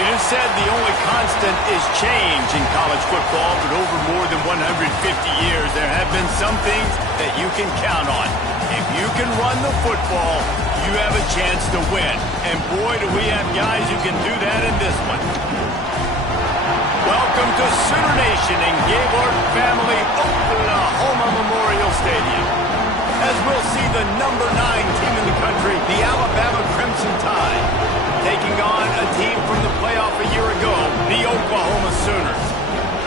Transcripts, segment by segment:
It is said the only constant is change in college football, but over more than 150 years, there have been some things that you can count on. If you can run the football, you have a chance to win. And boy, do we have guys who can do that in this one. Welcome to Sooner Nation in Gaylord Family Oklahoma Memorial Stadium. As we'll see the number 9 team in the country, the Alabama Crimson Tide, taking on a team from the playoff a year ago, the Oklahoma Sooners.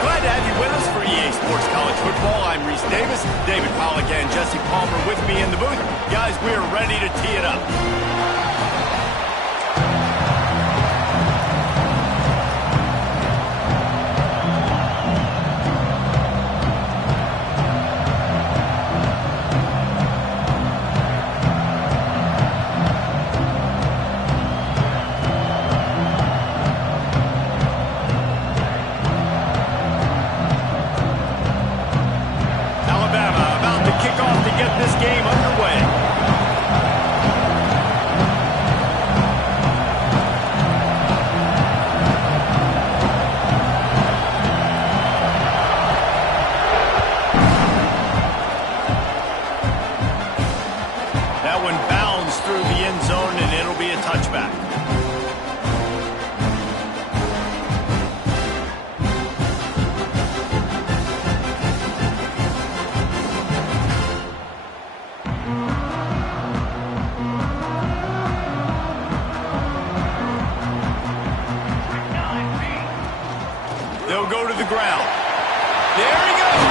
Glad to have you with us for EA Sports College Football. I'm Reese Davis, David Pollack and Jesse Palmer with me in the booth. Guys, we are ready to tee it up. They'll go to the ground. There he goes.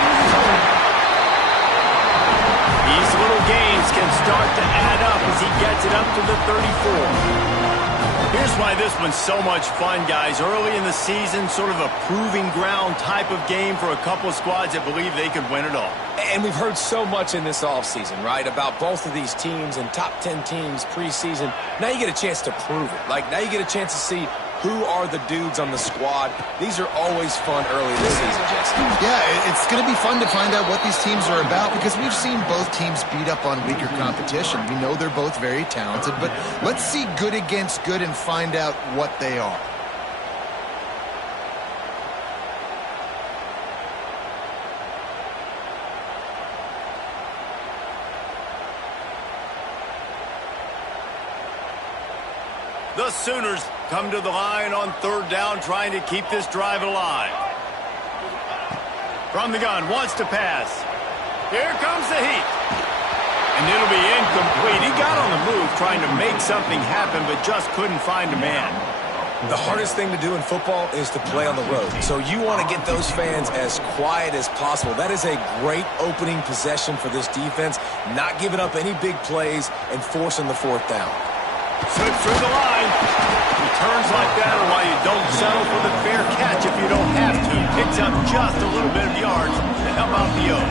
These little gains can start to add up as he gets it up to the 34. Here's why this one's so much fun, guys. Early in the season, sort of a proving ground type of game for a couple of squads that believe they could win it all. And we've heard so much in this offseason, right, about both of these teams and top 10 teams preseason. Now you get a chance to prove it. Like, now you get a chance to see who are the dudes on the squad. These are always fun early this season, Jesse. Yeah, it's going to be fun to find out what these teams are about because we've seen both teams beat up on weaker competition. We know they're both very talented, but let's see good against good and find out what they are. The Sooners come to the line on 3rd down, trying to keep this drive alive. From the gun, wants to pass. Here comes the heat. And it'll be incomplete. He got on the move trying to make something happen, but just couldn't find a man. The hardest thing to do in football is to play on the road. So you want to get those fans as quiet as possible. That is a great opening possession for this defense. Not giving up any big plays and forcing the 4th down. Slips through the line. Returns like that are why you don't settle for the fair catch if you don't have to. Picks up just a little bit of yards to help out the O.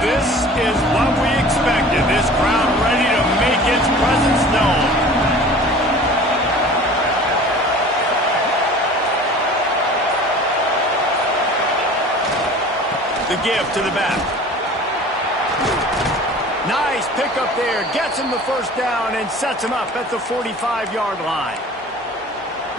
This is what we expected. This crowd ready to make its presence known. The give to the back. Nice pickup there. Gets him the 1st down and sets him up at the 45-yard line.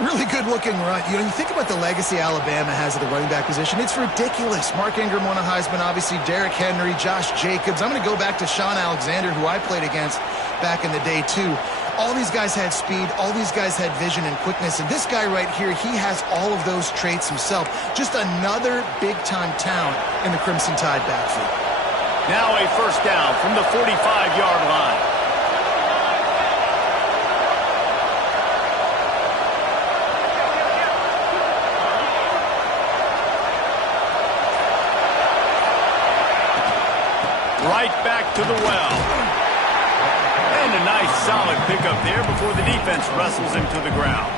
Really good-looking run. You know, you think about the legacy Alabama has at the running back position. It's ridiculous. Mark Ingram won a Heisman, obviously. Derrick Henry, Josh Jacobs. I'm going to go back to Sean Alexander, who I played against back in the day, too. All these guys had speed. All these guys had vision and quickness. And this guy right here, he has all of those traits himself. Just another big-time talent in the Crimson Tide backfield. Now a 1st down from the 45-yard line. Right back to the well. And a nice solid pickup there before the defense wrestles him to the ground.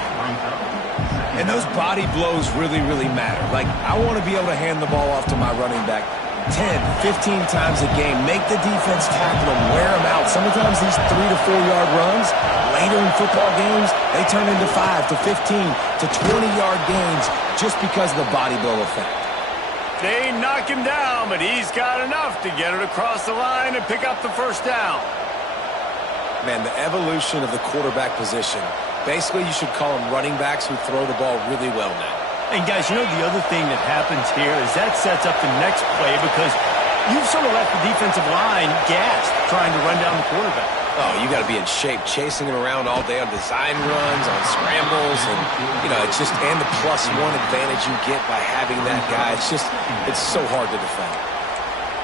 And those body blows really, really matter. Like, I want to be able to hand the ball off to my running back 10, 15 times a game. Make the defense tackle them, wear them out. Sometimes these 3 to 4 yard runs, later in football games, they turn into 5 to 15 to 20-yard gains just because of the body blow effect. They knock him down, but he's got enough to get it across the line and pick up the 1st down. Man, the evolution of the quarterback position. Basically, you should call them running backs who throw the ball really well now. And guys, you know the other thing that happens here is that sets up the next play because you've sort of left the defensive line gassed trying to run down the quarterback. Oh, you got to be in shape, chasing him around all day on design runs, on scrambles, and, you know, it's just, and the +1 advantage you get by having that guy. It's so hard to defend.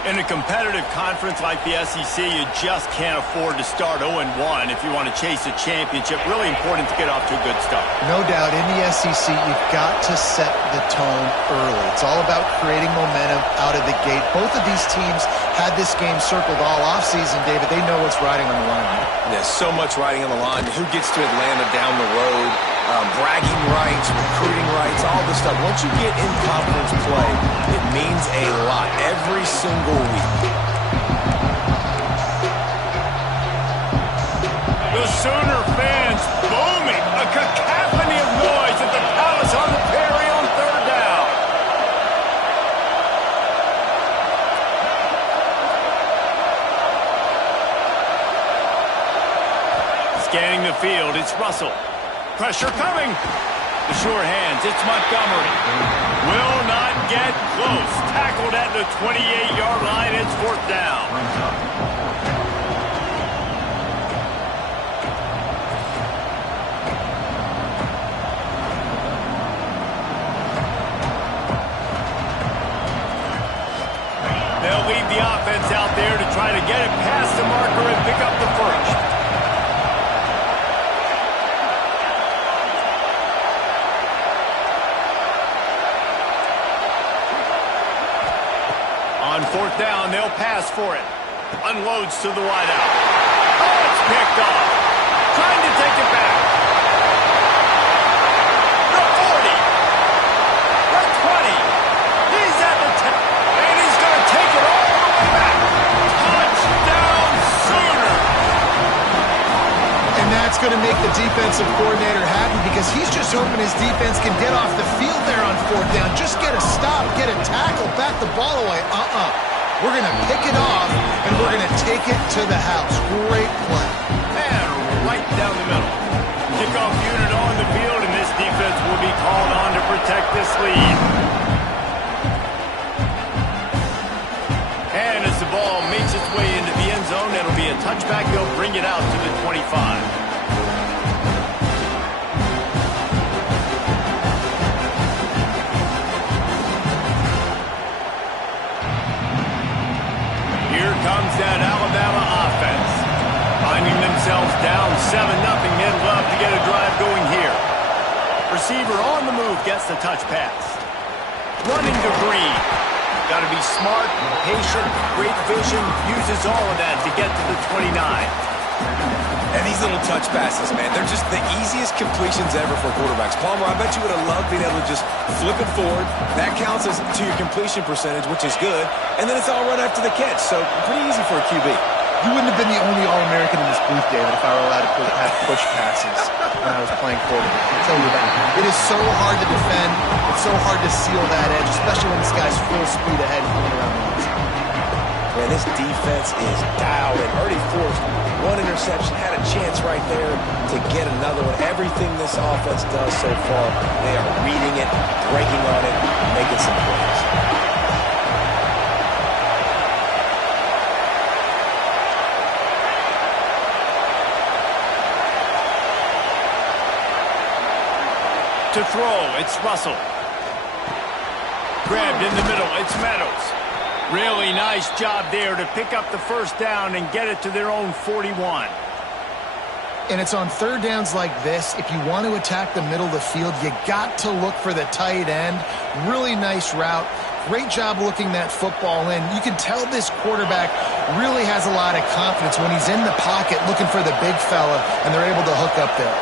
In a competitive conference like the SEC, you just can't afford to start 0-1 if you want to chase a championship. Really important to get off to a good start. No doubt, in the SEC, you've got to set the tone early. It's all about creating momentum out of the gate. Both of these teams had this game circled all offseason, David. They know what's riding on the line. There's so much riding on the line. Who gets to Atlanta down the road? Bragging rights, recruiting rights, all this stuff. Once you get in conference play, it means a lot every single week. The Sooner fans booming, a cacophony of noise at the Palace on the Prairie on 3rd down. Scanning the field, it's Russell. Pressure coming. The sure hands, it's Montgomery. Will not get close. Tackled at the 28-yard line. It's 4th down. They'll leave the offense out there to try to get it past the marker and pick up the first. On 4th down, they'll pass for it. Unloads to the wideout. Oh, it's picked off. Trying to take it back. The 40. The 20. He's at the 10. And he's going to take it all the way back. Touchdown, Sooner. And that's going to make the defensive coordinator happy because he's just hoping his defense can get off the field there on 4th down. Just get a stop, get a tackle, bat the ball away. We're going to pick it off, and we're going to take it to the house. Great play. And right down the middle. Kickoff unit on the field, and this defense will be called on to protect this lead. And as the ball makes its way into the end zone, it'll be a touchback. They'll bring it out to the 25. Comes that Alabama offense. Finding themselves down 7-0. They'd love to get a drive going here. Receiver on the move gets the touch pass. Running to Green. Got to be smart, patient, great vision. Uses all of that to get to the 29. And these little touch passes, man, they're just the easiest completions ever for quarterbacks. Palmer, I bet you would have loved being able to just flip it forward. That counts as to your completion percentage, which is good. And then it's all run after the catch, so pretty easy for a QB. You wouldn't have been the only All-American in this booth, David, if I were allowed to have push passes when I was playing quarterback. I'll tell you that. It is so hard to defend. It's so hard to seal that edge, especially when this guy's full speed ahead coming around the outside. Man, this defense is dialed in. Already forced one interception, had a chance right there to get another one. Everything this offense does so far, they are reading it, breaking on it, making some plays. To throw, it's Russell. Grabbed in the middle, it's Meadows. Really nice job there to pick up the 1st down and get it to their own 41. And it's on 3rd downs like this. If you want to attack the middle of the field, you got to look for the tight end. Really nice route. Great job looking that football in. You can tell this quarterback really has a lot of confidence when he's in the pocket looking for the big fella, and they're able to hook up there.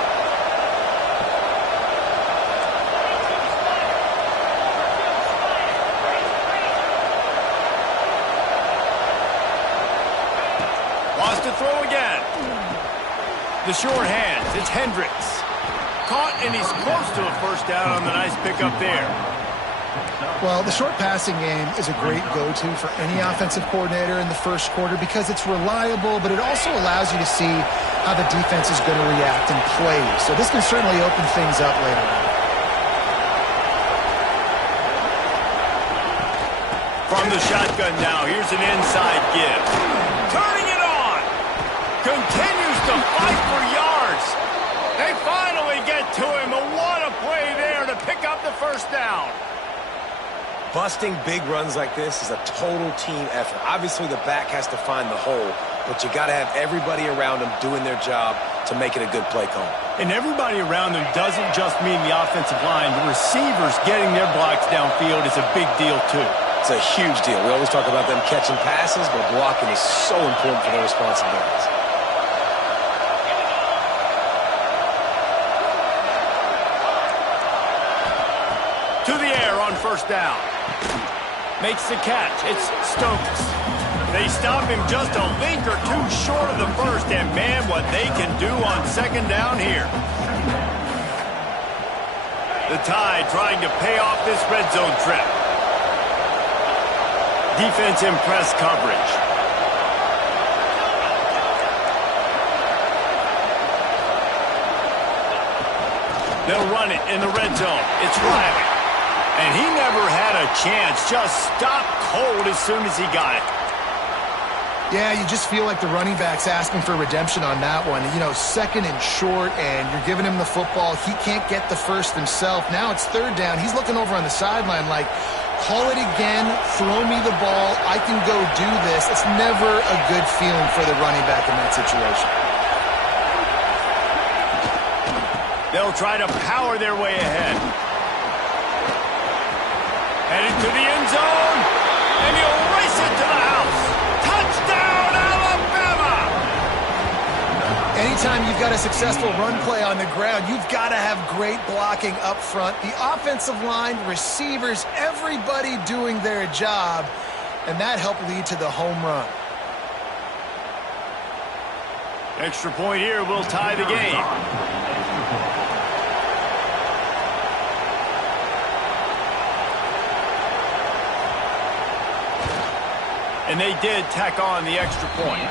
Wants to throw again. The short hands, it's Hendricks. Caught, and he's close to a 1st down on the nice pickup there. Well, the short passing game is a great go-to for any offensive coordinator in the 1st quarter because it's reliable, but it also allows you to see how the defense is going to react and play. So this can certainly open things up later on. From the shotgun now, here's an inside give. Turning it on. Continues to fight for yards. They finally get to him. And what a play there to pick up the first down. Busting big runs like this is a total team effort. Obviously, the back has to find the hole, but you got to have everybody around them doing their job to make it a good play call. And everybody around them doesn't just mean the offensive line. The receivers getting their blocks downfield is a big deal, too. It's a huge deal. We always talk about them catching passes, but blocking is so important for their responsibilities. To the air on first down. Makes the catch. It's Stokes. They stop him just a link or two short of the first, and man, what they can do on second down here. The Tide trying to pay off this red zone trip. Defense in press coverage. They'll run it in the red zone. It's Riley. And he never had a chance. Just stopped cold as soon as he got it. Yeah, you just feel like the running back's asking for redemption on that one. You know, second and short, and you're giving him the football. He can't get the first himself. Now it's third down. He's looking over on the sideline like, call it again, throw me the ball, I can go do this. It's never a good feeling for the running back in that situation. They'll try to power their way ahead. Headed to the end zone, and he'll race it to the house. Touchdown, Alabama! Anytime you've got a successful run play on the ground, you've got to have great blocking up front. The offensive line, receivers, everybody doing their job, and that helped lead to the home run. Extra point here will tie the game. And they did tack on the extra point.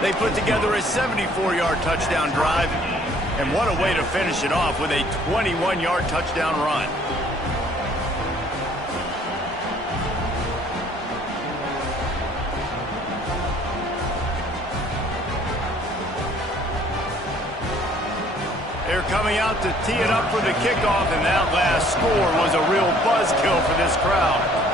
They put together a 74-yard touchdown drive. And what a way to finish it off with a 21-yard touchdown run. They're coming out to tee it up for the kickoff, and that last score was a real buzzkill for this crowd.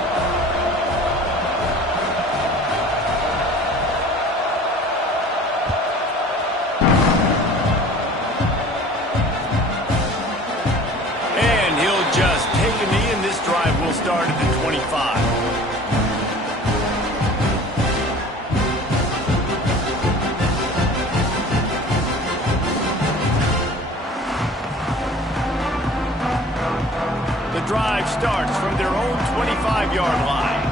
Will start at the 25. The drive starts from their own 25-yard line.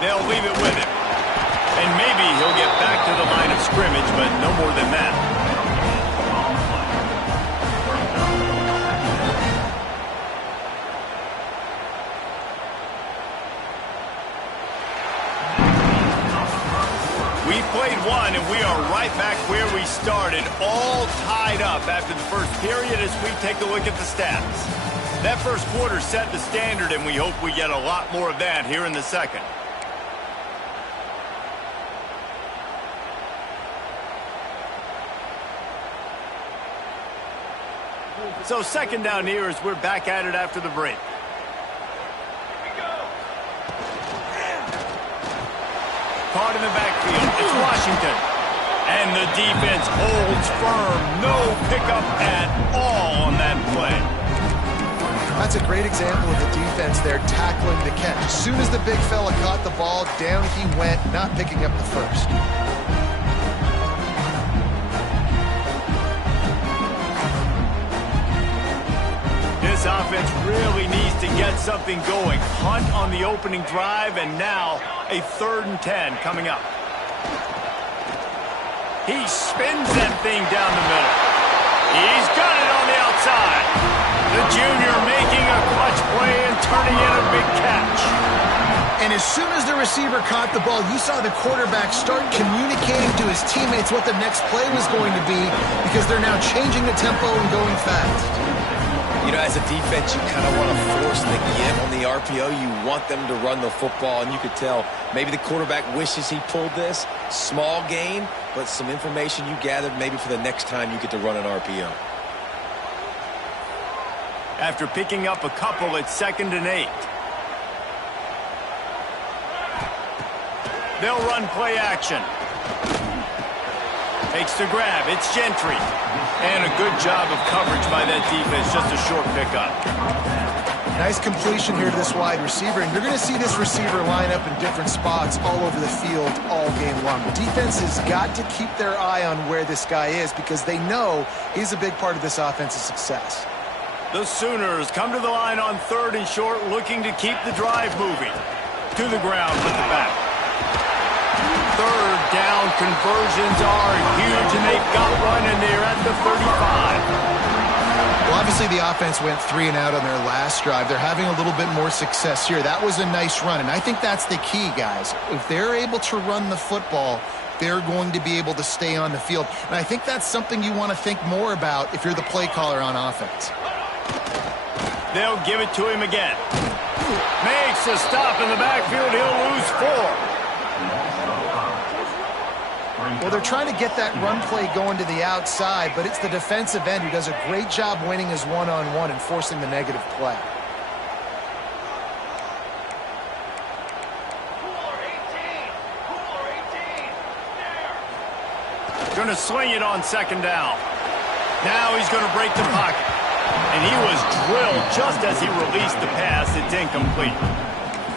They'll leave it with him. And maybe he'll get back to the line of scrimmage, but no more than that. Played one, and we are right back where we started, all tied up after the first period as we take a look at the stats. That first quarter set the standard, and we hope we get a lot more of that here in the second. So second down here as we're back at it after the break. Caught in the backfield. It's Washington. And the defense holds firm. No pickup at all on that play. That's a great example of the defense there tackling the catch. As soon as the big fella caught the ball, down he went, not picking up the first. This offense really needs to get something going. Hunt on the opening drive, and now a 3rd and 10 coming up. He spins that thing down the middle. He's got it on the outside. The junior making a clutch play and turning in a big catch. And as soon as the receiver caught the ball, you saw the quarterback start communicating to his teammates what the next play was going to be because they're now changing the tempo and going fast. You know, as a defense, you kind of want to force the give on the RPO. You want them to run the football, and you could tell maybe the quarterback wishes he pulled this. Small gain, but some information you gathered maybe for the next time you get to run an RPO. After picking up a couple, it's 2nd and 8. They'll run play action. Takes the grab. It's Gentry. And a good job of coverage by that defense. Just a short pickup. Nice completion here to this wide receiver. And you're going to see this receiver line up in different spots all over the field all game long. The defense has got to keep their eye on where this guy is because they know he's a big part of this offense's success. The Sooners come to the line on 3rd and short, looking to keep the drive moving. To the ground with the back. 3rd down conversions are huge, and they've got one, and they're at the 35. Well, obviously the offense went 3 and out on their last drive. They're having a little bit more success here. That was a nice run, and I think that's the key, guys. If they're able to run the football, they're going to be able to stay on the field. And I think that's something you want to think more about if you're the play caller on offense. They'll give it to him again. Makes a stop in the backfield. He'll lose 4. Well, they're trying to get that run play going to the outside, but it's the defensive end who does a great job winning his one-on-one and forcing the negative play. Going to swing it on 2nd down. Now he's going to break the pocket. And he was drilled just as he released the pass. It's incomplete.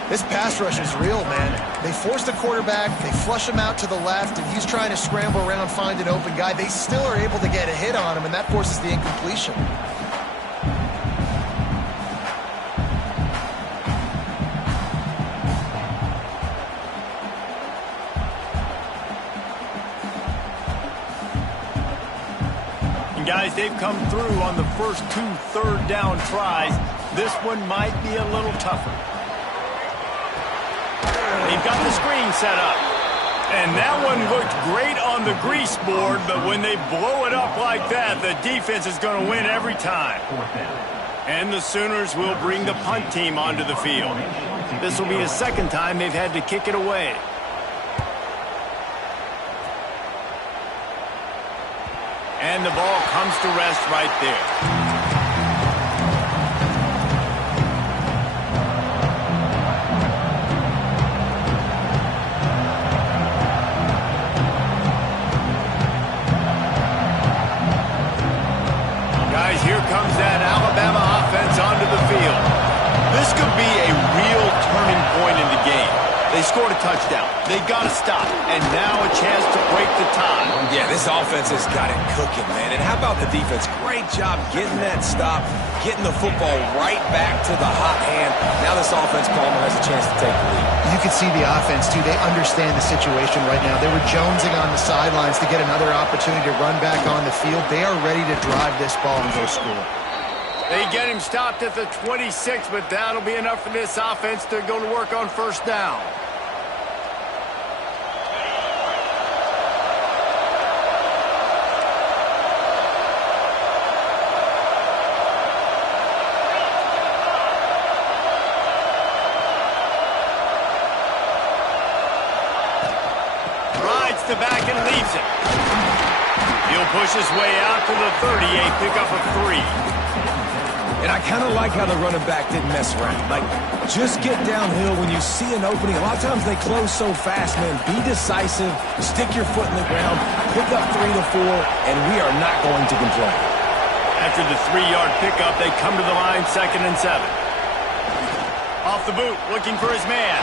This pass rush is real, man. They force the quarterback, they flush him out to the left, and he's trying to scramble around, find an open guy. They still are able to get a hit on him, and that forces the incompletion. And guys, they've come through on the first 2 3rd down tries. This one might be a little tougher. They've got the screen set up. And that one looked great on the grease board, but when they blow it up like that, the defense is going to win every time. And the Sooners will bring the punt team onto the field. This will be the 2nd time they've had to kick it away. And the ball comes to rest right there. Here comes that Alabama offense onto the field. This could be a real turning point in the game. They scored a touchdown. They got to stop. And now a chance to break the tie. Yeah, this offense has got it cooking, man. And how about the defense? Great job getting that stop, getting the football right back to the hot hand. Now this offense, Palmer, has a chance to take the lead. You can see the offense, too. They understand the situation right now. They were jonesing on the sidelines to get another opportunity to run back on the field. They are ready to drive this ball and go score. They get him stopped at the 26, but that'll be enough for this offense to go to work on 1st down. The back and leaves it. He'll push his way out to the 38, pick up a 3. And I kind of like how the running back didn't mess around. Like, just get downhill when you see an opening. A lot of times they close so fast, man. Be decisive, stick your foot in the ground, pick up 3 to 4, and we are not going to complain. After the 3-yard pickup, they come to the line 2nd and 7. Off the boot, looking for his man.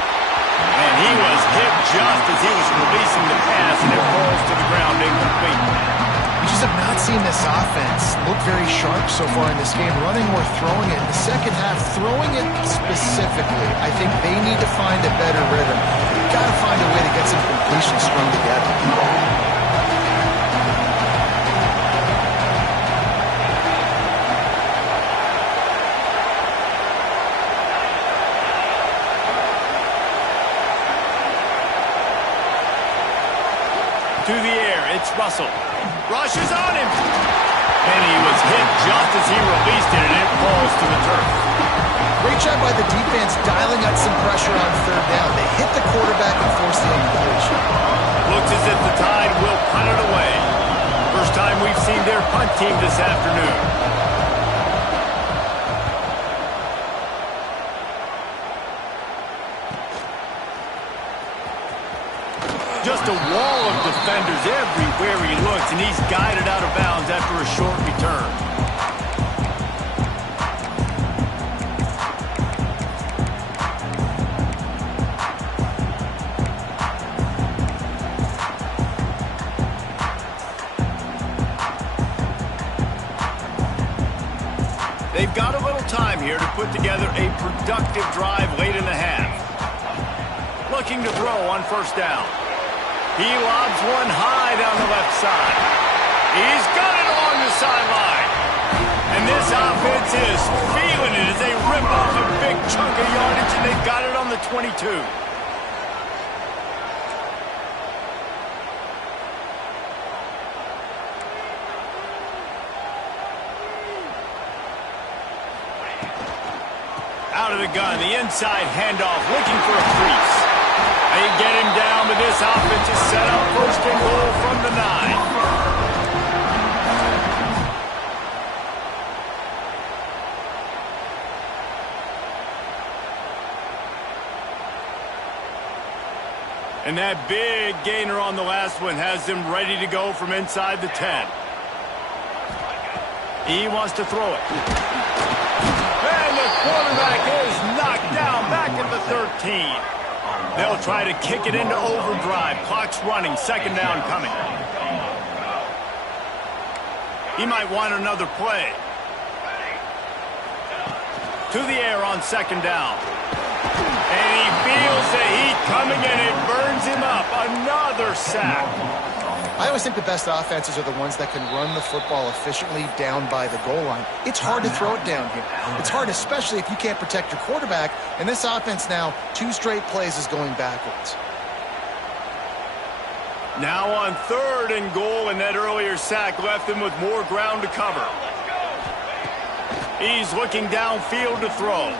And he was hit just as he was releasing the pass, and it falls to the ground incomplete. We just have not seen this offense look very sharp so far in this game, running or throwing it. In the second half, throwing it specifically, I think they need to find a better rhythm. You've got to find a way to get some completions strung together. To the air, it's Russell. Rushes on him. And he was hit just as he released it, and it falls to the turf. Great job by the defense dialing up some pressure on third down. They hit the quarterback and forced the incompletion. Looks as if the Tide will punt it away. First time we've seen their punt team this afternoon. Just a wall of defenders everywhere he looks, and he's guided out of bounds after a short return. They've got a little time here to put together a productive drive late in the half. Looking to throw on first down. He lobs one high down the left side. He's got it along the sideline. And this offense is feeling it as they rip off a big chunk of yardage, and they've got it on the 22. Out of the gun, the inside handoff, looking for a crease. They get him down, but this offense is set up first and goal from the 9. And that big gainer on the last one has them ready to go from inside the 10. He wants to throw it. And the quarterback is knocked down back at the 13. They'll try to kick it into overdrive. Clock's running. Second down coming. He might want another play. To the air on second down. And he feels the heat coming, and it burns him up. Another sack. I always think the best offenses are the ones that can run the football efficiently down by the goal line. It's hard to throw it down here. It's hard, especially if you can't protect your quarterback. And this offense now, 2 straight plays is going backwards. Now on third and goal, and that earlier sack left him with more ground to cover. He's looking downfield to throw.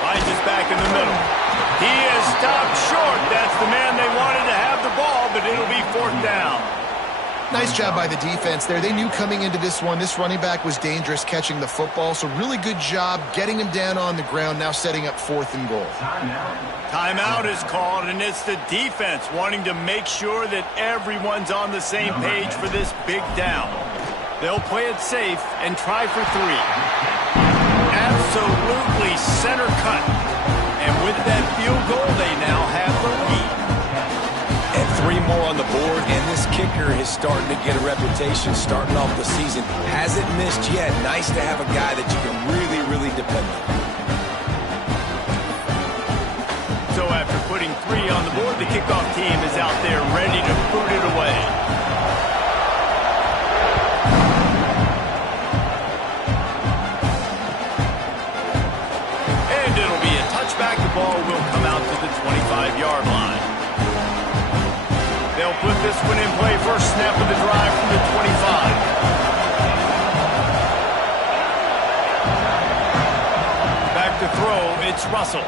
Finds us back in the middle. He is stopped short. That's the man they wanted to have the ball, but it'll be fourth down. Nice job by the defense there. They knew coming into this one, this running back was dangerous catching the football, so really good job getting him down on the ground, now setting up fourth and goal. Timeout is called, and it's the defense wanting to make sure that everyone's on the same page for this big down. They'll play it safe and try for 3. Absolutely center cut. And with that field goal, they now have the lead. And 3 more on the board, and this kicker is starting to get a reputation starting off the season. Hasn't missed yet. Nice to have a guy that you can really depend on. So after putting 3 on the board, the kickoff team is out there ready to boot it away. Back, the ball will come out to the 25-yard line. They'll put this one in play. First snap of the drive from the 25. Back to throw, it's Russell.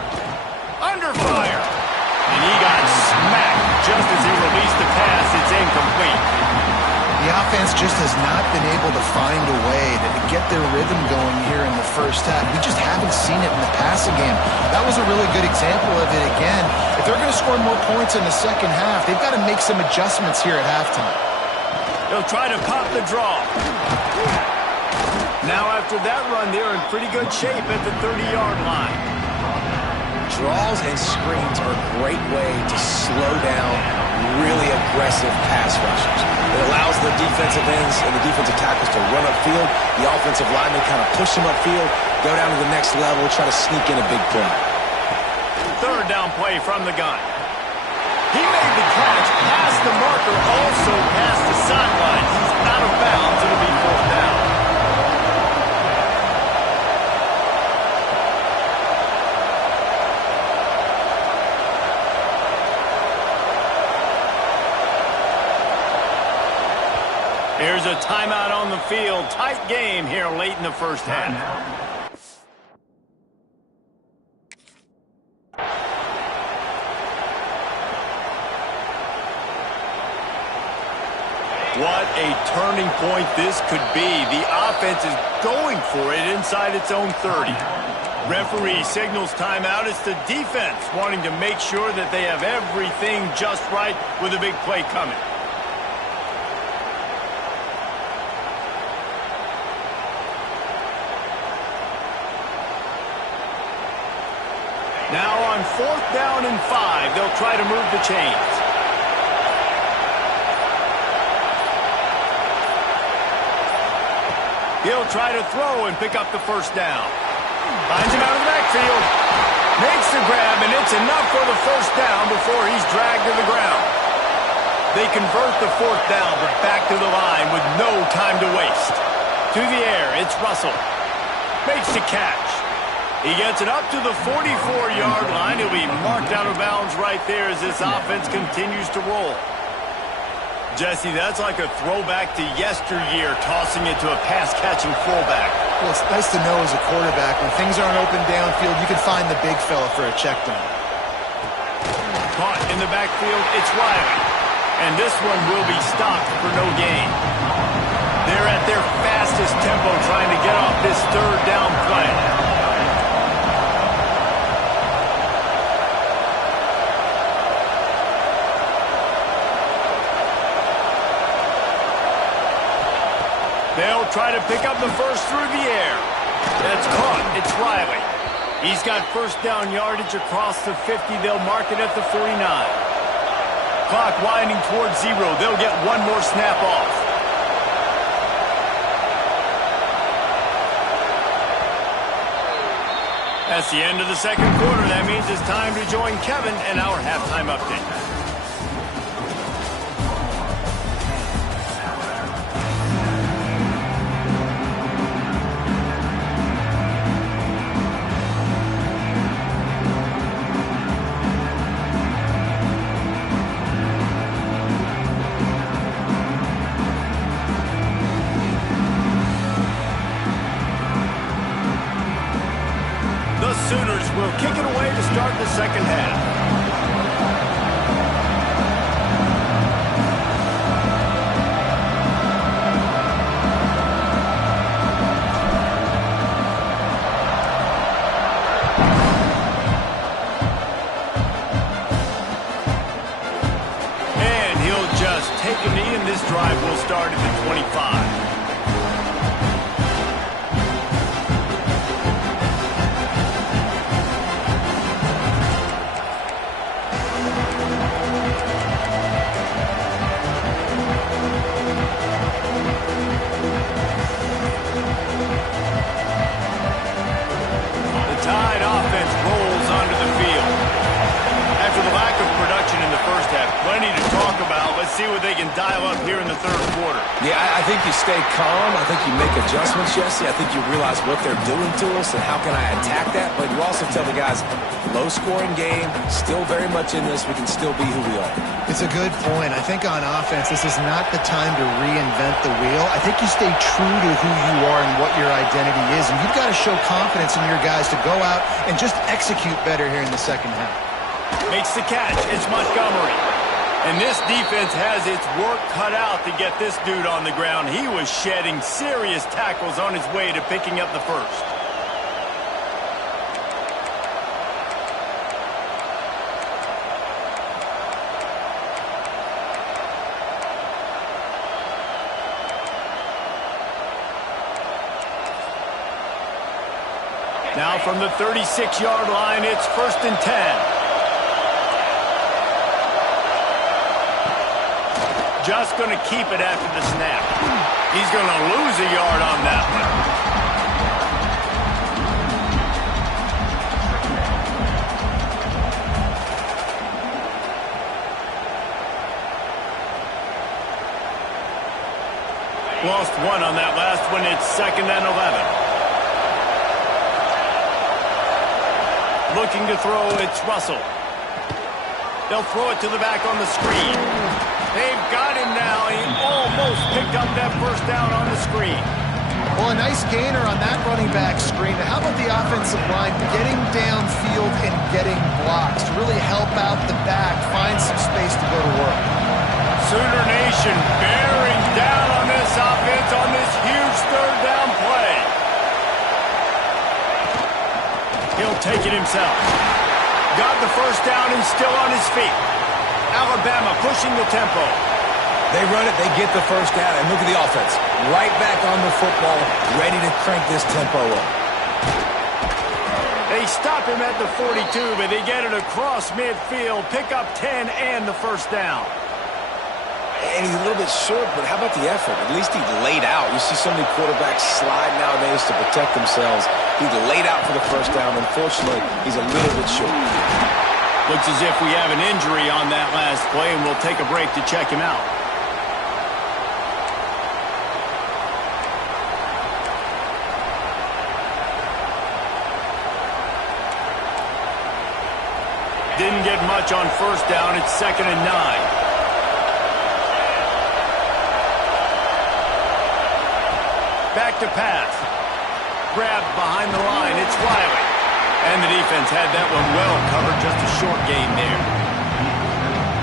Under fire. And he got smacked just as he released the pass. It's incomplete. The offense just has not been able to find a way to get their rhythm going here in the first half. We just haven't seen it in the passing game. That was a really good example of it again. If they're going to score more points in the second half, they've got to make some adjustments here at halftime. They'll try to pop the draw. Now after that run, they're in pretty good shape at the 30-yard line. Draws and screens are a great way to slow down really aggressive pass rushers. It allows the defensive ends and the defensive tackles to run upfield. The offensive linemen kind of push them upfield, go down to the next level, try to sneak in a big play. Third down play from the gun. He made the catch past the marker, also past the sideline. He's out of bounds. It'll be fourth down. Here's a timeout on the field. Tight game here late in the first half. What a turning point this could be. The offense is going for it inside its own 30. Referee signals timeout. It's the defense wanting to make sure that they have everything just right with a big play coming. Now on 4th down and 5, they'll try to move the chains. He'll try to throw and pick up the first down. Finds him out of the backfield. Makes the grab, and it's enough for the first down before he's dragged to the ground. They convert the 4th down, but back to the line with no time to waste. To the air, it's Russell. Makes the catch. He gets it up to the 44-yard line. He'll be marked out of bounds right there as this offense continues to roll. Jesse, that's like a throwback to yesteryear, tossing it to a pass-catching fullback. Well, it's nice to know as a quarterback, when things aren't open downfield, you can find the big fella for a check down. Caught in the backfield, it's Riley. And this one will be stopped for no gain. They're at their fastest tempo trying to get off this 3rd down play. They'll try to pick up the first through the air. That's caught. It's Riley. He's got first down yardage across the 50. They'll mark it at the 49. Clock winding towards 0. They'll get one more snap off. That's the end of the second quarter. That means it's time to join Kevin and our halftime update. Sooners will kick it away to start the second half. And he'll just take a knee, and this drive will start at the 25. Plenty to talk about. Let's see what they can dial up here in the third quarter. Yeah, I think you stay calm. I think you make adjustments, Jesse. I think you realize what they're doing to us and how can I attack that. But you also tell the guys, low-scoring game, still very much in this. We can still be who we are. It's a good point. I think on offense, this is not the time to reinvent the wheel. I think you stay true to who you are and what your identity is. And you've got to show confidence in your guys to go out and just execute better here in the second half. Makes the catch. It's Montgomery. And this defense has its work cut out to get this dude on the ground. He was shedding serious tackles on his way to picking up the first. Now from the 36-yard line, it's 1st and 10. Just going to keep it after the snap. He's going to lose a yard on that one. Lost one on that last one. It's 2nd and 11. Looking to throw, it's Russell. They'll throw it to the back on the screen. They've got him now. He almost picked up that first down on the screen. Well, a nice gainer on that running back screen. How about the offensive line getting downfield and getting blocks to really help out the back, find some space to go to work? Sooner Nation bearing down on this offense on this huge third down play. He'll take it himself. Got the first down and still on his feet. Alabama pushing the tempo. They run it, they get the first down, and look at the offense. Right back on the football, ready to crank this tempo up. They stop him at the 42, but they get it across midfield, pick up 10 and the first down. And he's a little bit short, but how about the effort? At least he laid out. You see so many quarterbacks slide nowadays to protect themselves. He laid out for the first down. Unfortunately, he's a little bit short. Looks as if we have an injury on that last play, and we'll take a break to check him out. Didn't get much on first down. It's 2nd and 9. Back to pass. Grabbed behind the line. It's Riley. And the defense had that one well covered. Just a short gain there.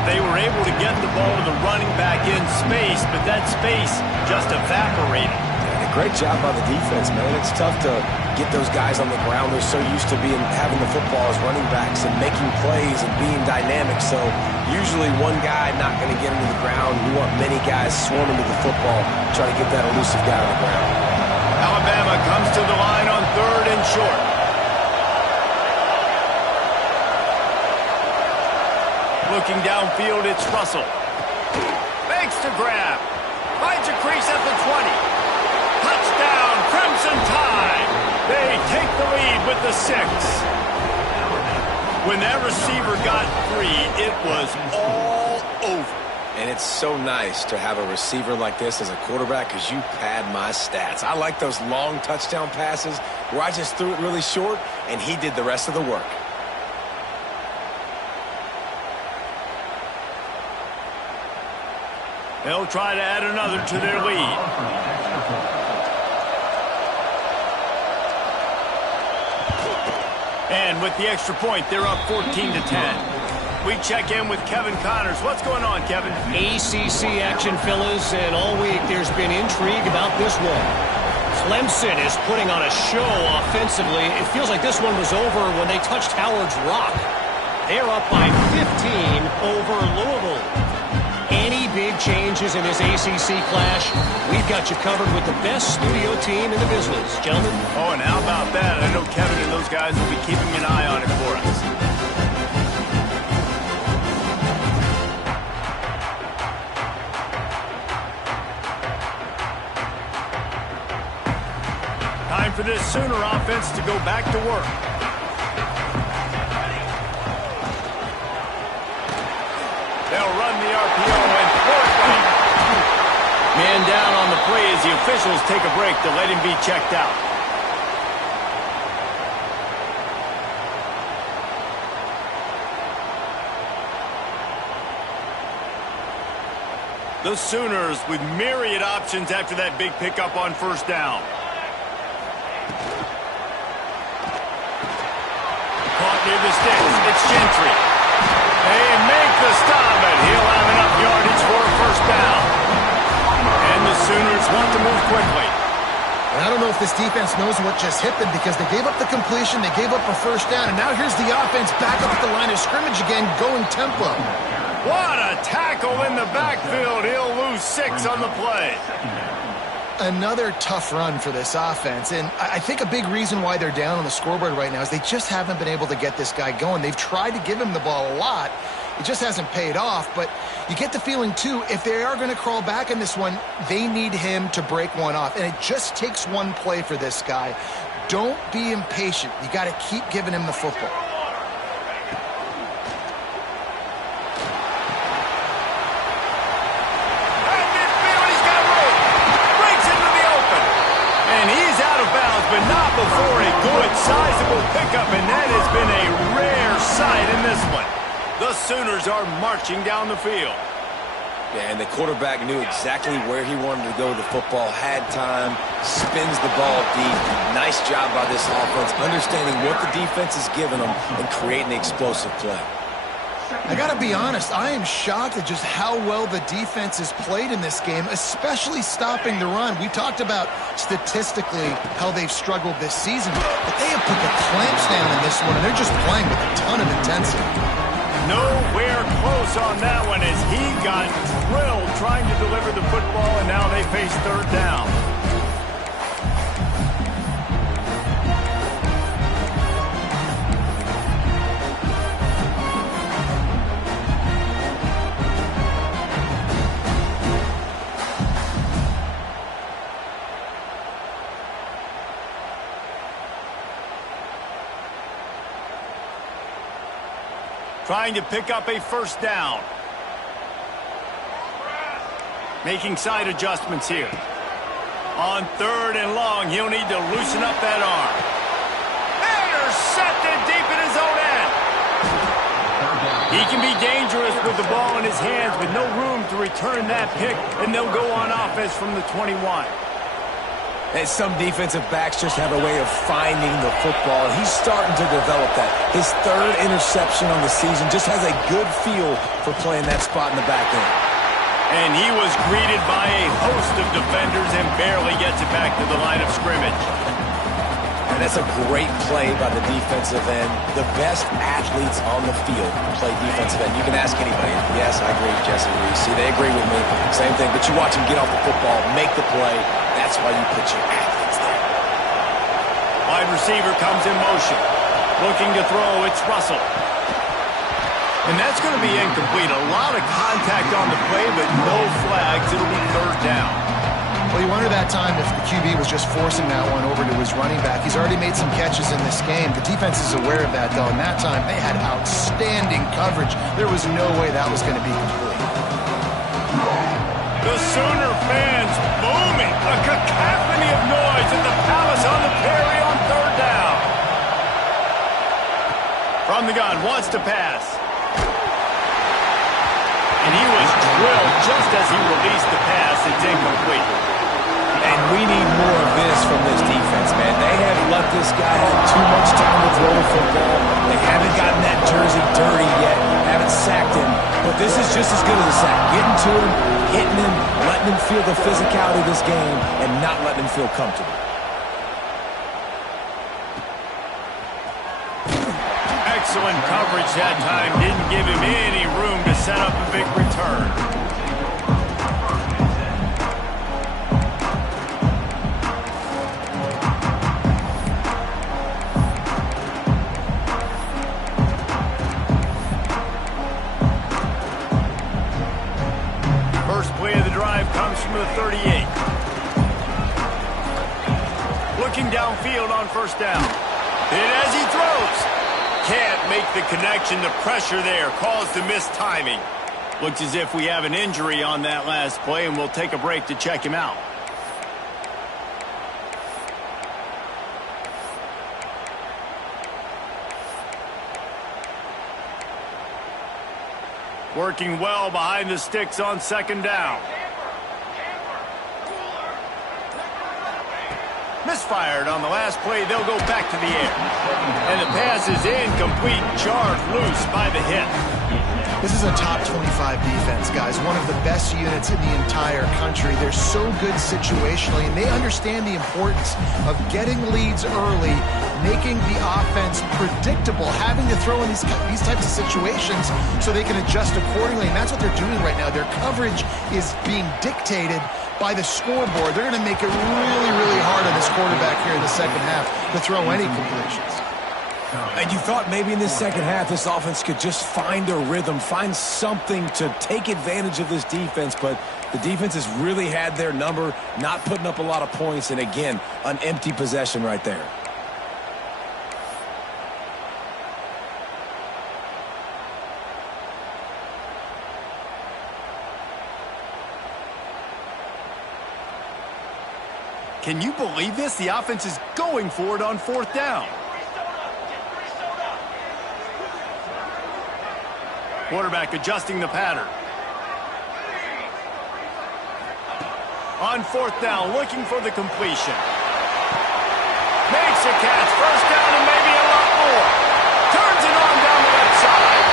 They were able to get the ball to the running back in space, but that space just evaporated. And a great job by the defense, man. It's tough to get those guys on the ground. They're so used to having the football as running backs and making plays and being dynamic. So usually one guy not going to get into the ground. You want many guys swarming to the football, try to get that elusive guy on the ground. Alabama comes to the line on 3rd and short. Looking downfield, it's Russell. Makes the grab. Finds a crease at the 20. Touchdown, Crimson Tide. They take the lead with the 6. When that receiver got 3, it was all over. And it's so nice to have a receiver like this as a quarterback because you pad my stats. I like those long touchdown passes where I just threw it really short and he did the rest of the work. They'll try to add another to their lead. And with the extra point, they're up 14-10. We check in with Kevin Connors. What's going on, Kevin? ACC action, fellas, and all week there's been intrigue about this one. Clemson is putting on a show offensively. It feels like this one was over when they touched Howard's Rock. They're up by 15 over Louisville. Any big changes in this ACC clash, we've got you covered with the best studio team in the business. Gentlemen? Oh, and how about that? I know Kevin and those guys will be keeping an eye on it for us. Time for this Sooner offense to go back to work. They'll run the RPO and throw it right. Man down on the play as the officials take a break to let him be checked out. The Sooners with myriad options after that big pickup on first down. Caught near the sticks. It's Gentry. They make the stop, but he'll have enough yardage for a first down. And the Sooners want to move quickly. And I don't know if this defense knows what just hit them because they gave up the completion, they gave up a first down, and now here's the offense back up at the line of scrimmage again, going tempo. What a tackle in the backfield. He'll lose 6 on the play. Another tough run for this offense, and I think a big reason why they're down on the scoreboard right now is they just haven't been able to get this guy going. They've tried to give him the ball a lot. It just hasn't paid off, but you get the feeling, too, if they are going to crawl back in this one, they need him to break one off, and it just takes one play for this guy. Don't be impatient. You got to keep giving him the football. But not before a good, sizable pickup, and that has been a rare sight in this one. The Sooners are marching down the field. Yeah, and the quarterback knew exactly where he wanted to go with the football, had time, spins the ball deep. Nice job by this offense, understanding what the defense is giving them and creating the explosive play. I got to be honest, I am shocked at just how well the defense has played in this game, especially stopping the run. We talked about statistically how they've struggled this season, but they have put the clamps down in this one, and they're just playing with a ton of intensity. Nowhere close on that one as he got drilled trying to deliver the football, and now they face third down. Trying to pick up a first down. Making side adjustments here. On third and long, he'll need to loosen up that arm. Intercepted deep in his own end. He can be dangerous with the ball in his hands, but no room to return that pick, and they'll go on offense from the 21. And some defensive backs just have a way of finding the football. He's starting to develop that. His third interception on the season just has a good feel for playing that spot in the back end. And he was greeted by a host of defenders and barely gets it back to the line of scrimmage. And that's a great play by the defensive end. The best athletes on the field play defensive end. You can ask anybody. Yes, I agree, Jesse Reese. See, they agree with me. Same thing. But you watch them get off the football, make the play. That's why you put your athletes there. Wide receiver comes in motion. Looking to throw, it's Russell. And that's going to be incomplete. A lot of contact on the play, but no flags. It'll be third down. Well, you wonder that time if the QB was just forcing that one over to his running back. He's already made some catches in this game. The defense is aware of that, though, and that time they had outstanding coverage. There was no way that was going to be complete. The Sooner fans booming. A cacophony of noise at the Palace on the Prairie on third down. From the gun, wants to pass. And he was drilled just as he released the pass. It's incomplete. And we need more of this from this defense, man. They have let this guy have too much time to throw the football. They haven't gotten that jersey dirty yet, haven't sacked him. But this is just as good as a sack. Getting to him, hitting him, letting him feel the physicality of this game, and not letting him feel comfortable. Excellent coverage that time. Didn't give him any room to set up a big return. Comes from the 38. Looking downfield on first down. And as he throws, can't make the connection. The pressure there caused the missed timing. Looks as if we have an injury on that last play, and we'll take a break to check him out. Working well behind the sticks on second down. Misfired on the last play. They'll go back to the air. And the pass is incomplete. Jarred loose by the hit. This is a top 25 defense, guys. One of the best units in the entire country. They're so good situationally, and they understand the importance of getting leads early, making the offense predictable, having to throw in these types of situations so they can adjust accordingly. And that's what they're doing right now. Their coverage is being dictated by the scoreboard. They're going to make it really, really hard on this quarterback here in the second half to throw any completions. And you thought maybe in this second half this offense could just find a rhythm, find something to take advantage of this defense, but the defense has really had their number, not putting up a lot of points, and again, an empty possession right there. Can you believe this? The offense is going for it on fourth down. Quarterback adjusting the pattern. On fourth down, looking for the completion. Makes a catch. First down and maybe a lot more. Turns it on down the left side.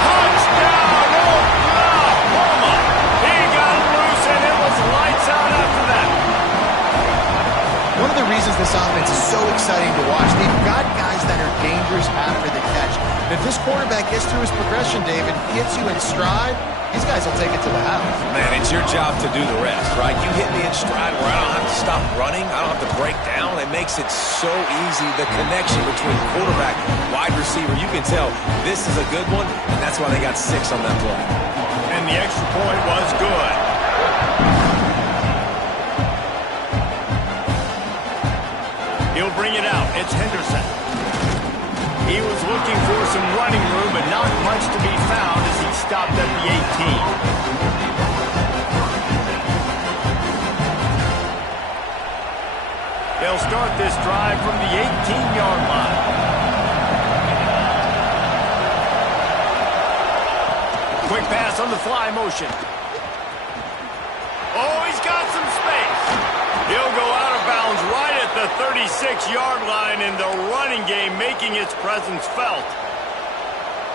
Touchdown, Oklahoma. He got loose, and it was lights out after that. One of the reasons this offense is so exciting to watch, they've got guys that are dangerous after the catch. And if this quarterback gets through his progression, David, gets you in stride, these guys will take it to the house. Man, it's your job to do the rest, right? You hit me in stride where I don't have to stop running. I don't have to break down. It makes it so easy. The connection between quarterback, wide receiver, you can tell this is a good one, and that's why they got 6 on that play. And the extra point was good. He'll bring it out. It's Henderson. He was looking for some running room, but not much to be found as he stopped at the 18. They'll start this drive from the 18-yard line. Quick pass on the fly motion. Oh, he's got some space. He'll go out of bounds right at the 36-yard line, and the running game making its presence felt.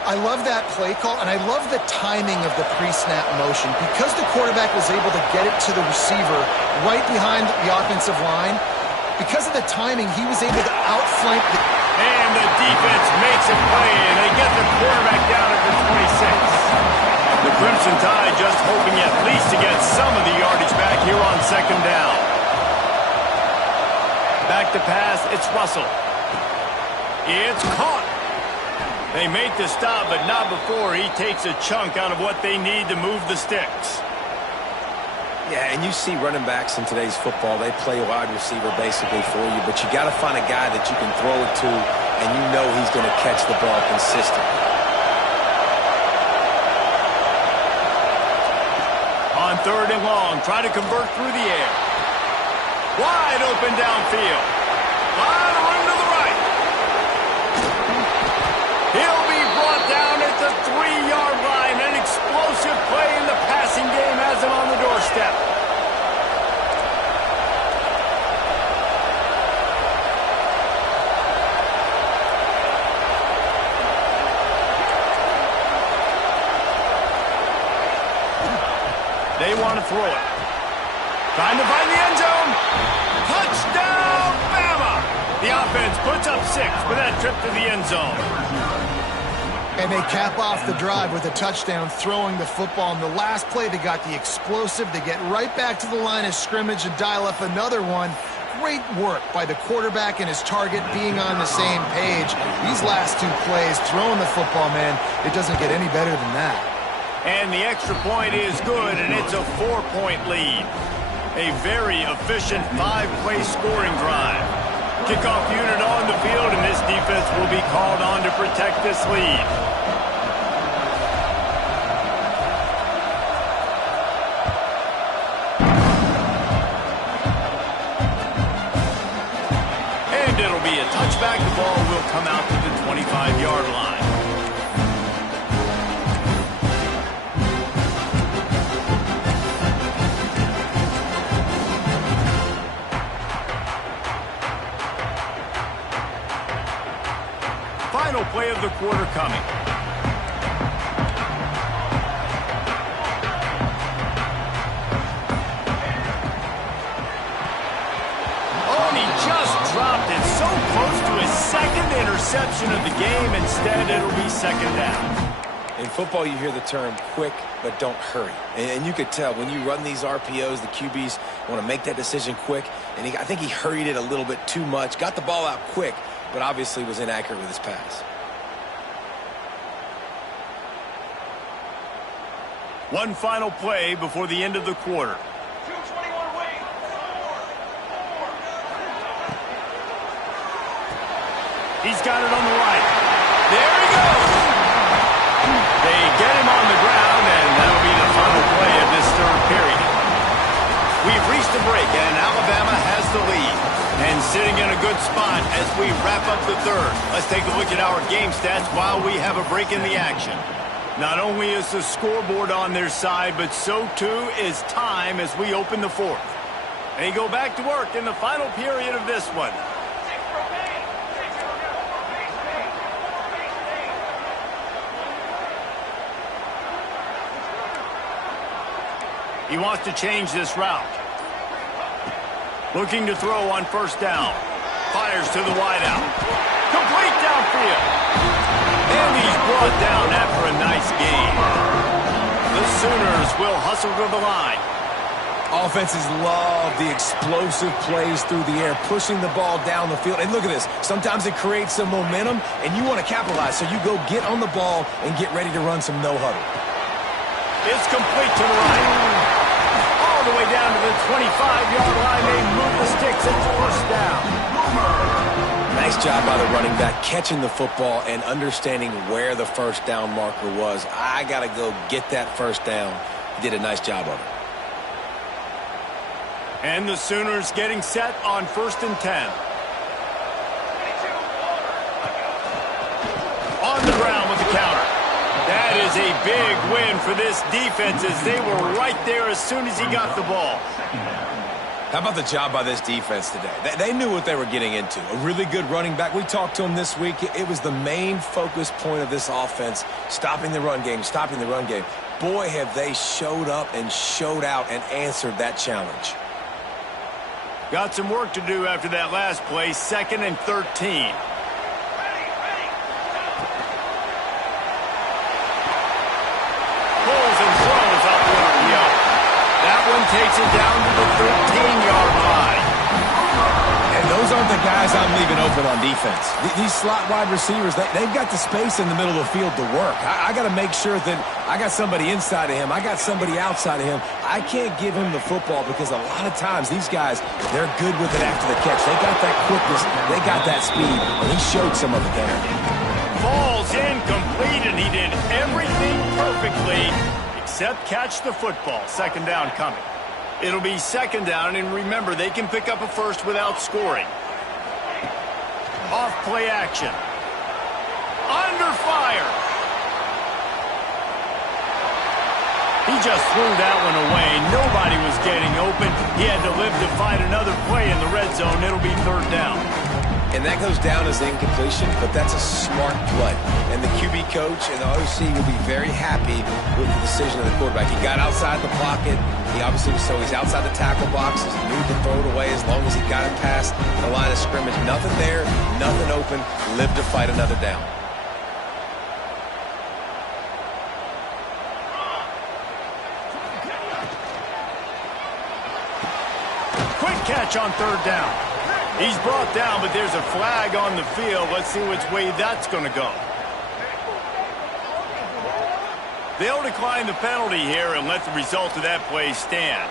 I love that play call, and I love the timing of the pre-snap motion. Because the quarterback was able to get it to the receiver right behind the offensive line, because of the timing, he was able to outflank the... And the defense makes a play, and they get the quarterback down at the 26. The Crimson Tide just hoping at least to get some of the yardage back here on second down. Back to pass, it's Russell. It's caught. They make the stop, but not before he takes a chunk out of what they need to move the sticks. Yeah, and you see running backs in today's football, they play wide receiver basically for you, but you got to find a guy that you can throw it to, and you know he's going to catch the ball consistently. On third and long, try to convert through the air. Wide open downfield. Lot of room to the right. He'll be brought down at the 3-yard line. An explosive play in the passing game has him on the doorstep. They want to throw it. Trying to find the end zone. Touchdown, Bama! The offense puts up 6 for that trip to the end zone. And they cap off the drive with a touchdown, throwing the football. In the last play, they got the explosive. They get right back to the line of scrimmage and dial up another one. Great work by the quarterback and his target being on the same page. These last 2 plays, throwing the football, man, it doesn't get any better than that. And the extra point is good, and it's a 4-point lead. A very efficient 5-play scoring drive. Kickoff unit on the field, and this defense will be called on to protect this lead. And it'll be a touchback. The ball will come out to the 25-yard line. Final play of the quarter coming. Oh, and he just dropped it so close to his second interception of the game. Instead, it'll be second down. In football, you hear the term quick, but don't hurry. And you could tell when you run these RPOs, the QBs want to make that decision quick. And I think he hurried it a little bit too much, got the ball out quick, but obviously was inaccurate with his pass. One final play before the end of the quarter. He's got it on the right. There he goes. They get him on the ground, and that'll be the final play of this third period. We've reached a break, and Alabama has the lead. And sitting in a good spot as we wrap up the third. Let's take a look at our game stats while we have a break in the action. Not only is the scoreboard on their side, but so too is time as we open the fourth. They go back to work in the final period of this one. He wants to change this route. Looking to throw on first down. Fires to the wideout. Complete downfield. And he's brought down after a nice gain. The Sooners will hustle to the line. Offenses love the explosive plays through the air, pushing the ball down the field. And look at this. Sometimes it creates some momentum, and you want to capitalize. So you go get on the ball and get ready to run some no-huddle. It's complete to the right. All the way down to the 25-yard line. They move the sticks. It's first down. Nice job by the running back catching the football and understanding where the first down marker was. I got to go get that first down. He did a nice job of it. And the Sooners getting set on 1st and 10. On the ground with the counter. That is a big win for this defense as they were right there as soon as he got the ball. How about the job by this defense today? They knew what they were getting into. A really good running back. We talked to him this week. It was the main focus point of this offense, stopping the run game, stopping the run game. Boy, have they showed up and showed out and answered that challenge. Got some work to do after that last play, 2nd and 13. Pulls and throws out the RPO. That one takes it down to the 13-yard line. And those aren't the guys I'm leaving open on defense. These slot wide receivers, they've got the space in the middle of the field to work. I got to make sure that I got somebody inside of him. I got somebody outside of him. I can't give him the football because a lot of times these guys, they're good with it after the catch. They got that quickness. They got that speed. And he showed some of it there. Falls incomplete, and he did everything perfectly except catch the football. 2nd down coming. It'll be 2nd down, and remember, they can pick up a first without scoring. Off play action. Under fire. He just threw that one away. Nobody was getting open. He had to live to fight another play in the red zone. It'll be 3rd down. And that goes down as incompletion, but that's a smart play. And the QB coach and the OC will be very happy with the decision of the quarterback. He got outside the pocket. He obviously, so he's outside the tackle boxes. He knew to throw it away as long as he got it past the line of scrimmage. Nothing there, nothing open. Live to fight another down. Quick catch on 3rd down. He's brought down, but there's a flag on the field. Let's see which way that's going to go. They'll decline the penalty here and let the result of that play stand.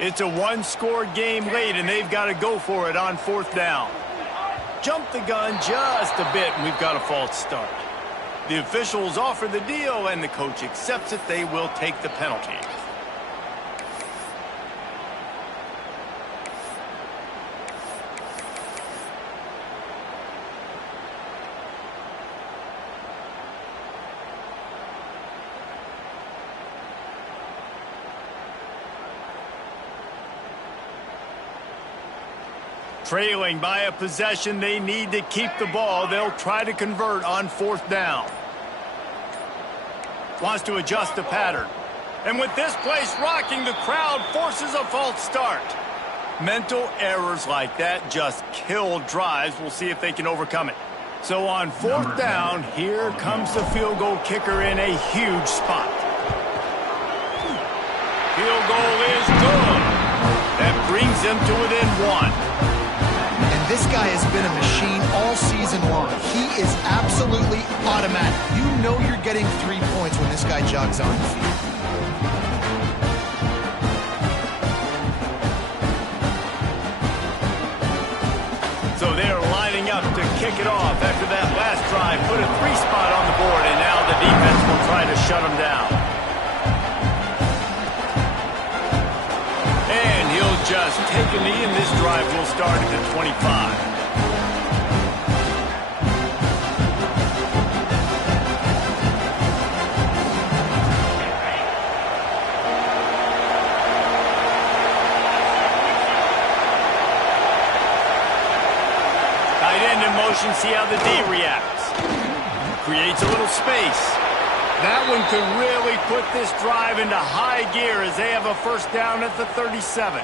It's a one-score game late, and they've got to go for it on 4th down. Jump the gun just a bit, and we've got a false start. The officials offer the deal, and the coach accepts it. They will take the penalty. Trailing by a possession, they need to keep the ball. They'll try to convert on 4th down. Wants to adjust the pattern. And with this place rocking, the crowd forces a false start. Mental errors like that just kill drives. We'll see if they can overcome it. So on 4th down, here comes the field goal kicker in a huge spot. Field goal is good. That brings them to within 1. This guy has been a machine all season long. He is absolutely automatic. You know you're getting 3 points when this guy jogs on the field. So they're lining up to kick it off after that last drive put a 3-spot on the board, and now the defense will try to shut them down. And he'll just take a knee, and this drive will start at the 25. Motion, see how the D reacts. Creates a little space. That one could really put this drive into high gear as they have a first down at the 37.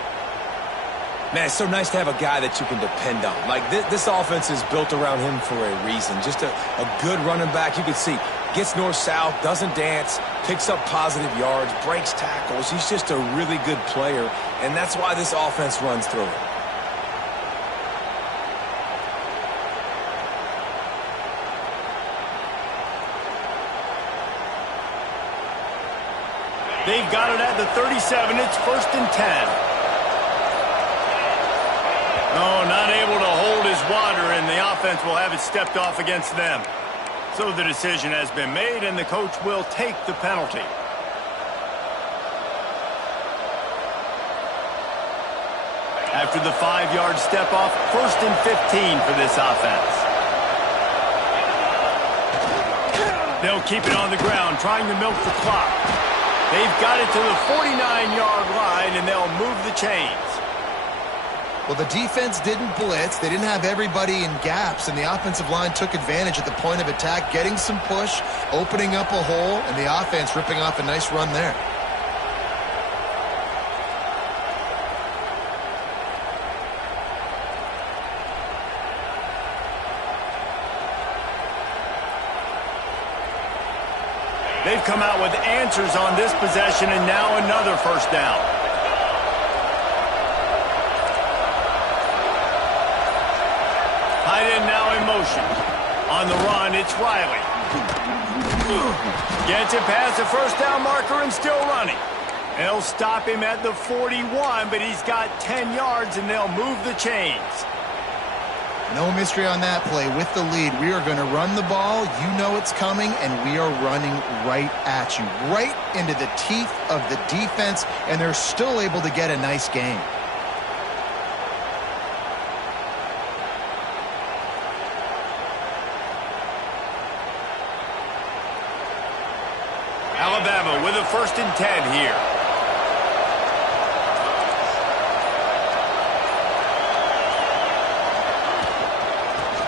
Man, it's so nice to have a guy that you can depend on. Like, this offense is built around him for a reason. Just a good running back. You can see, gets north-south, doesn't dance, picks up positive yards, breaks tackles. He's just a really good player, and that's why this offense runs through it. They've got it at the 37. It's 1st and 10. Oh, not able to hold his water, and the offense will have it stepped off against them. So the decision has been made, and the coach will take the penalty. After the 5-yard step off, 1st and 15 for this offense. They'll keep it on the ground, trying to milk the clock. They've got it to the 49-yard line, and they'll move the chains. Well, the defense didn't blitz. They didn't have everybody in gaps, and the offensive line took advantage at the point of attack, getting some push, opening up a hole, and the offense ripping off a nice run there. They've come out with answers on this possession, and now another first down. Tight end now in motion. On the run, it's Riley. Gets it past the first down marker and still running. They'll stop him at the 41, but he's got 10 yards, and they'll move the chains. No mystery on that play. With the lead, we are going to run the ball. You know it's coming, and we are running right at you, right into the teeth of the defense, and they're still able to get a nice game. Alabama with a 1st and 10 here.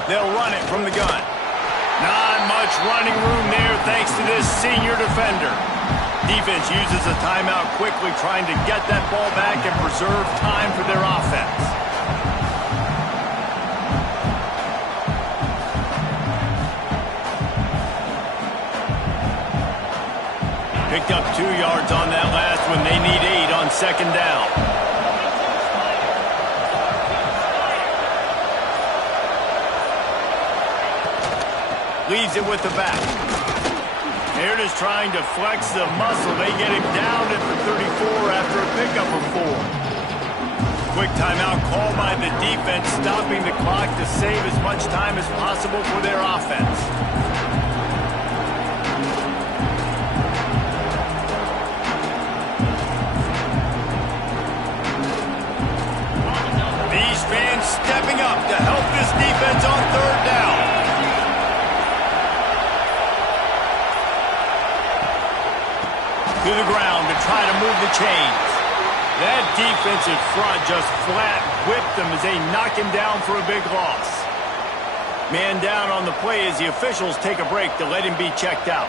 They'll run it from the gun. Not much running room there thanks to this senior defender. Defense uses a timeout quickly, trying to get that ball back and preserve time for their offense. Picked up 2 yards on that last one. They need 8 on 2nd down. Leaves it with the back. They're just trying to flex the muscle. They get him down at the 34 after a pickup of 4. Quick timeout call by the defense, stopping the clock to save as much time as possible for their offense. These fans stepping up to help this defense on 3rd down. To the ground to try to move the chains. That defensive front just flat whipped them as they knock him down for a big loss. Man down on the play as the officials take a break to let him be checked out.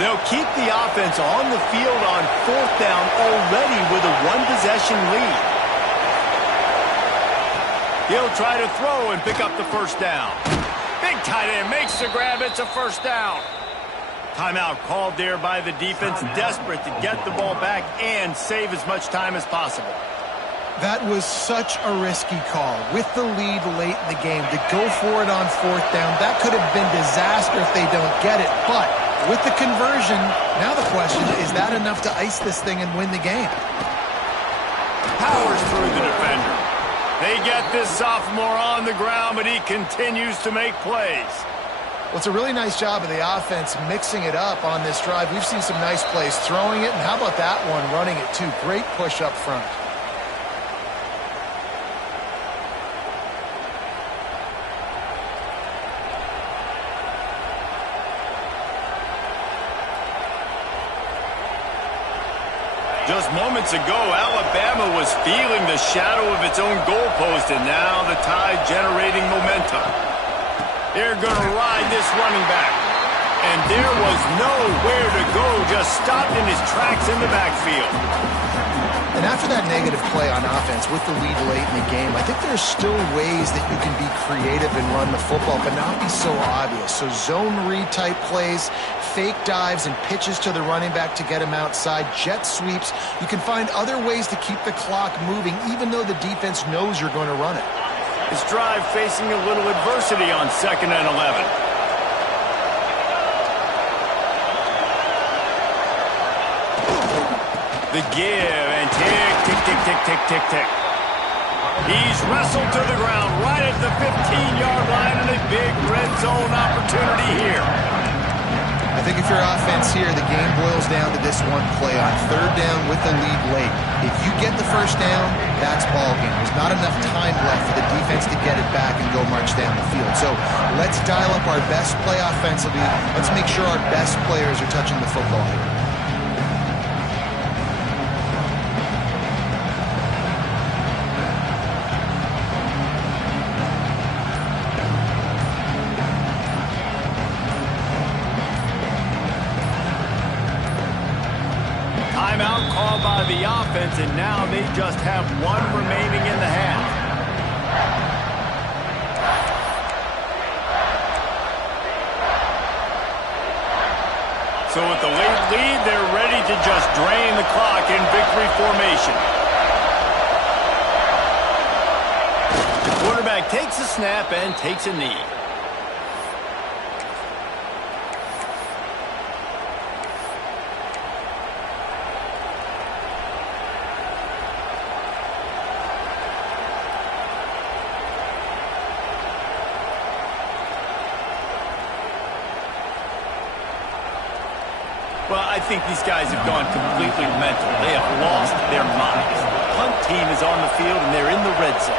They'll keep the offense on the field on 4th down already with a one-possession lead. He'll try to throw and pick up the first down. Big tight end makes the grab. It's a first down. Timeout called there by the defense, desperate to get the ball back and save as much time as possible. That was such a risky call. With the lead late in the game, to go for it on 4th down, that could have been disaster if they don't get it. But with the conversion, now the question, is that enough to ice this thing and win the game? Powers through the defender. They get this sophomore on the ground, but he continues to make plays. Well, it's a really nice job of the offense mixing it up on this drive. We've seen some nice plays throwing it, and how about that one running it too? Great push up front. Just moments ago, Alabama was feeling the shadow of its own goalpost, and now the Tide generating momentum. They're going to ride this running back. And there was nowhere to go, just stopped in his tracks in the backfield. And after that negative play on offense with the lead late in the game, I think there's still ways that you can be creative and run the football, but not be so obvious. So zone read type plays, fake dives and pitches to the running back to get him outside, jet sweeps. You can find other ways to keep the clock moving, even though the defense knows you're going to run it. This drive facing a little adversity on 2nd and 11. The give and tick, tick, tick, tick, tick, tick, tick. He's wrestled to the ground right at the 15-yard line, and a big red zone opportunity here. I think if you're offense here, the game boils down to this one play on 3rd down with the lead late. If you get the first down, that's ball game. There's not enough time left for the defense to get it back and go march down the field. So let's dial up our best play offensively. Let's make sure our best players are touching the football here. Timeout called by the offense, and now they just have one remaining in the half. So with the late lead, they're ready to just drain the clock in victory formation. The quarterback takes a snap and takes a knee. Well, I think these guys have gone completely mental. They have lost their minds. The punt team is on the field, and they're in the red zone.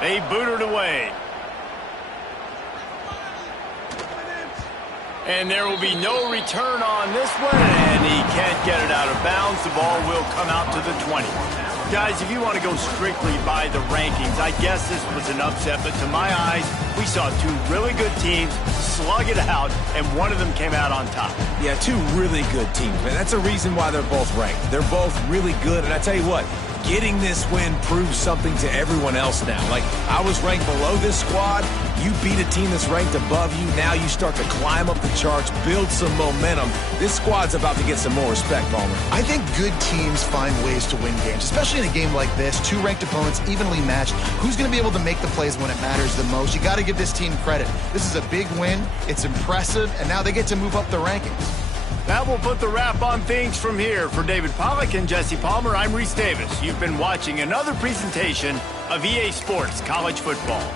They booted away. And there will be no return on this one, and he can't get it out of bounds. The ball will come out to the 20. Guys, if you want to go strictly by the rankings, I guess this was an upset, but to my eyes, we saw two really good teams slug it out, and one of them came out on top. Yeah, two really good teams, man. That's a reason why they're both ranked. They're both really good, and I tell you what, getting this win proves something to everyone else now. Like, I was ranked below this squad. You beat a team that's ranked above you. Now you start to climb up the charts, build some momentum. This squad's about to get some more respect, Palmer. I think good teams find ways to win games, especially in a game like this. Two ranked opponents, evenly matched. Who's going to be able to make the plays when it matters the most? You got to give this team credit. This is a big win. It's impressive, and now they get to move up the rankings. That will put the wrap on things from here. For David Pollack and Jesse Palmer, I'm Reese Davis. You've been watching another presentation of EA Sports College Football.